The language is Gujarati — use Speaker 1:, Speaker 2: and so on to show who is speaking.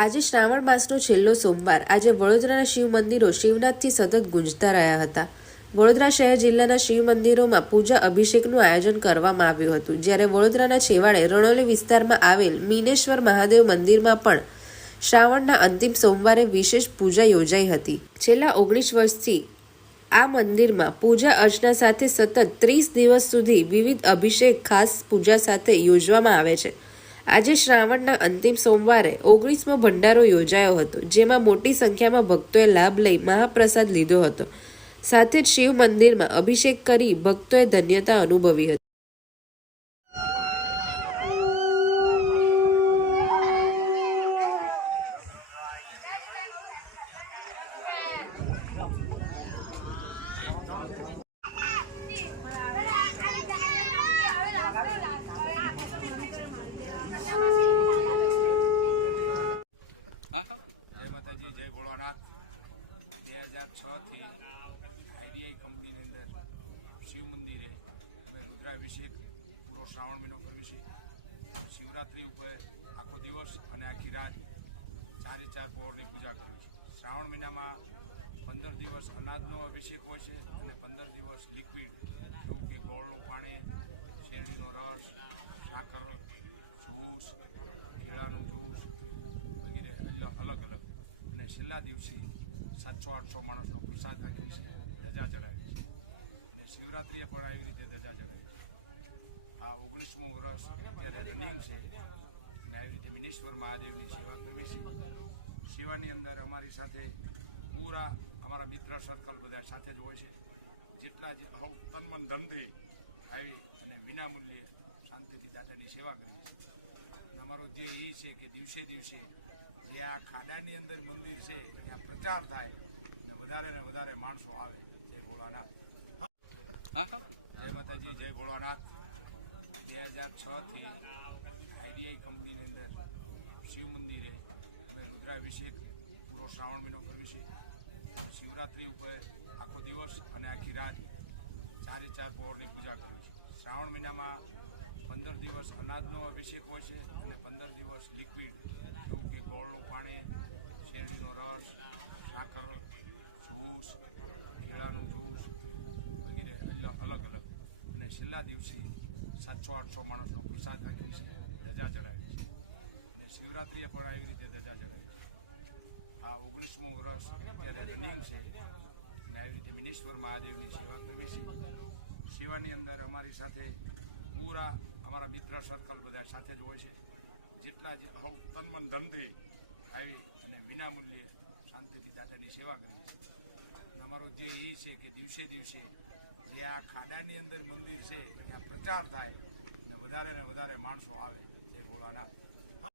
Speaker 1: આજે શ્રાવણ માસનો છેલ્લો સોમવાર. આજે વડોદરાના શિવ મંદિરો શિવનાથથી સતત ગુંજતા રહ્યા હતા. વડોદરા શહેર જિલ્લાના શિવ મંદિરોમાં પૂજા અભિષેકનું આયોજન કરવામાં આવ્યું હતું. જ્યારે વડોદરાના છેવાડે રણોલી વિસ્તારમાં આવેલ મીનેશ્વર મહાદેવ મંદિરમાં પણ શ્રાવણના અંતિમ સોમવારે વિશેષ પૂજા યોજાઈ હતી. છેલ્લા ઓગણીસ વર્ષથી આ મંદિરમાં પૂજા અર્ચના સાથે સતત ત્રીસ દિવસ સુધી વિવિધ અભિષેક, ખાસ પૂજા સાથે યોજવામાં આવે છે. આજે શ્રાવણના અંતિમ સોમવારે ઓગણીસમો ભંડારો યોજાયો હતો, જેમાં મોટી સંખ્યામાં ભક્તોએ લાભ લઈ મહાપ્રસાદ લીધો હતો. સાથે જ શિવ મંદિરમાં અભિષેક કરી ભક્તોએ ધન્યતા અનુભવી હતી
Speaker 2: જય માતાજી જય ભોળાનાથ બે હજાર છ થી આઈડીઆઈ કંપનીની અંદર શિવ મંદિરે અમે રુદ્રાભિષેક પૂરો શ્રાવણ મહિનો કર્યો છે. શિવરાત્રિ ઉપર આખો દિવસ અને આખી રાત ચારે ચાર પહોરની પૂજા કરી છે શ્રાવણ મહિનામાં પંદર દિવસ અનાજનો અભિષેક હોય છે અને પંદર દિવસ લિક્વિડ જેવું કે ગોળનું પાણી, શેરડીનો રસ, સાકર જ્યુસ કેળાનું જ્યુસ વગેરે અલગ અલગ અને છેલ્લા દિવસે સાતસો, આઠસો માણસનો પ્રસાદ રાખી છે, ધજા ચડાવી છે. અને શિવરાત્રિએ પણ આવી રીતે ધજા ચડાવી છે. આ ઓગણીસમું વર્ષ અત્યારે રનિંગ છે. આવી રીતે મિનેશ્વર મહાદેવની સેવા કરવી છે. સેવાની અંદર અમારી સાથે પૂરા અમારા મિત્ર સર્કલ બધા સાથે જ હોય છે. જેટલા જે તન મન ધનથી આવી અને વિનામૂલ્યે શાંતિથી દાદાની સેવા કરી છે. અમારો ધ્યેય એ છે કે દિવસે દિવસે જે આ ખાડાની અંદર મંદિર છે, ત્યાં પ્રચાર થાય અને વધારે ને વધારે માણસો આવે. જય ભોળાનાથ. જય માતાજી, જય ભોળાનાથ. બે હજાર છ થી આઈડીઆઈ કંપનીની અંદર શિવ મંદિરે અમે રુદ્રાભિષેક પૂરો શ્રાવણ મહિનો કર્યો છે. શિવરાત્રિ ઉપર આખો દિવસ અને આખી રાત ચારે ચાર પહોરની પૂજા કરી છે શ્રાવણ મહિનામાં પંદર દિવસ અનાજનો અભિષેક હોય છે અને પંદર દિવસ લિક્વિડ જેવું કે ગોળનું પાણી શેરડીનો રસ સાકર જ્યુસ કેળાનું જ્યુસ વગેરે અલગ અલગ અલગ અને છેલ્લા દિવસે આઠસો માણસનો પ્રસાદ રાખી છે, ધજા ચડાવી છે. અને શિવરાત્રિએ પણ આવી રીતે ધજા ચડાવી છે. આ ઓગણીસમું વર્ષ અત્યારે રનિંગ છે. અને આવી રીતે મિનેશ્વર મહાદેવની સેવા કરવી છે. સેવાની અંદર અમારી સાથે પૂરા અમારા મિત્ર સર્કલ બધા સાથે જ હોય છે. જેટલા જે હવ તન મન ધનથી આવી અને વિનામૂલ્યે શાંતિથી દાદાની સેવા કરી છે. અમારો ધ્યેય એ છે કે દિવસે દિવસે જે આ ખાડાની અંદર મંદિર છે, ત્યાં પ્રચાર થાય. વધારે ને વધારે માણસો આવે.